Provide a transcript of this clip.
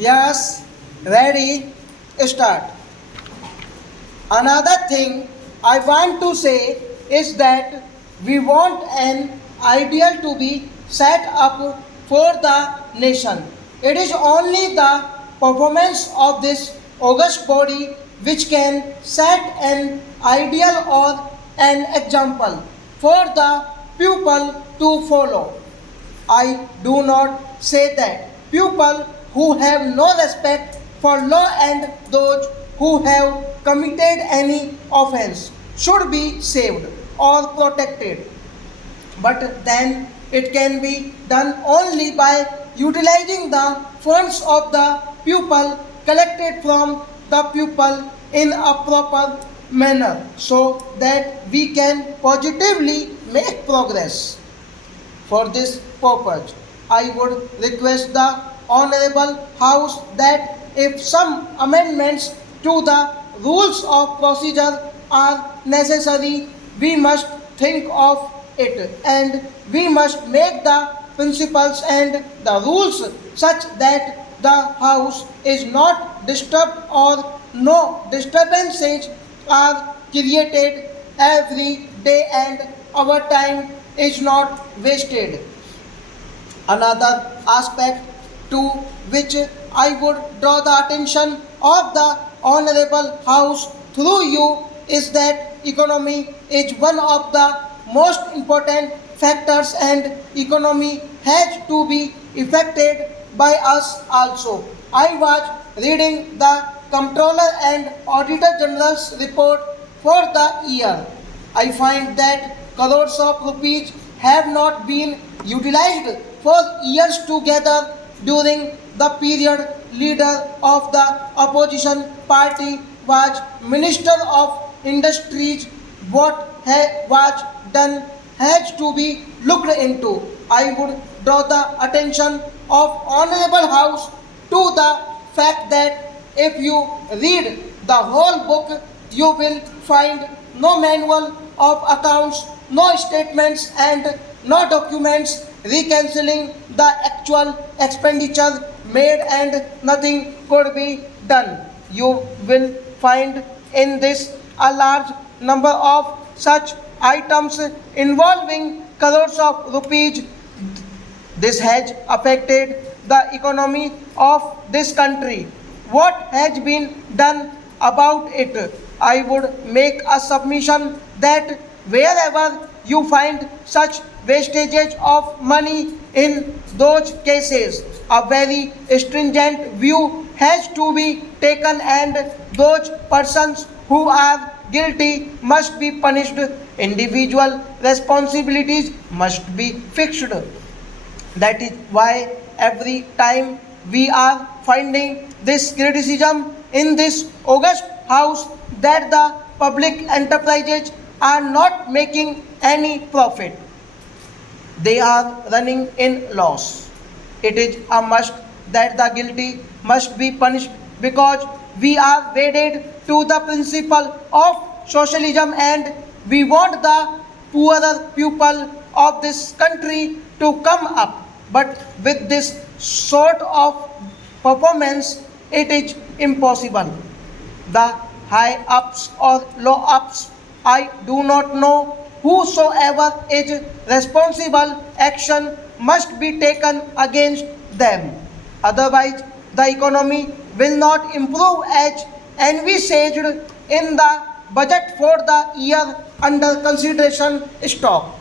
Yes, ready, start. Another thing I want to say is that we want an ideal to be set up for the nation. It is only the performance of this august body which can set an ideal or an example for the pupil to follow. I do not say that people who have no respect for law and those who have committed any offense should be saved or protected. But then it can be done only by utilizing the funds of the pupil collected from the pupil in a proper manner so that we can positively make progress. For this purpose, I would request the Honorable House that if some amendments to the rules of procedure are necessary, we must think of it and we must make the principles and the rules such that the House is not disturbed or no disturbances are created every day and our time is not wasted. Another aspect to which I would draw the attention of the Honorable House through you is that economy is one of the most important factors and economy has to be affected by us also. I was reading the Comptroller and Auditor General's report for the year. I find that crores of rupees have not been utilized for years together during the period leader of the opposition party was Minister of Industries. What was done has to be looked into. I would draw the attention of Honorable House to the fact that if you read the whole book, you will find no manual of accounts, no statements, and no documents reconciling the actual expenditure made, and nothing could be done. You will find in this a large number of such items involving crores of rupees. This has affected the economy of this country. What has been done about it? I would make a submission that wherever you find such wastages of money in those cases, a very stringent view has to be taken and those persons who are guilty must be punished. Individual responsibilities must be fixed. That is why every time we are finding this criticism in this august house that the public enterprises are not making any profit. They are running in loss. It is a must that the guilty must be punished because we are wedded to the principle of socialism and we want the poorer people of this country to come up. But with this sort of performance, it is impossible. The high ups or low ups, I do not know, whosoever is responsible, action must be taken against them. Otherwise, the economy will not improve as envisaged in the budget for the year under consideration stock.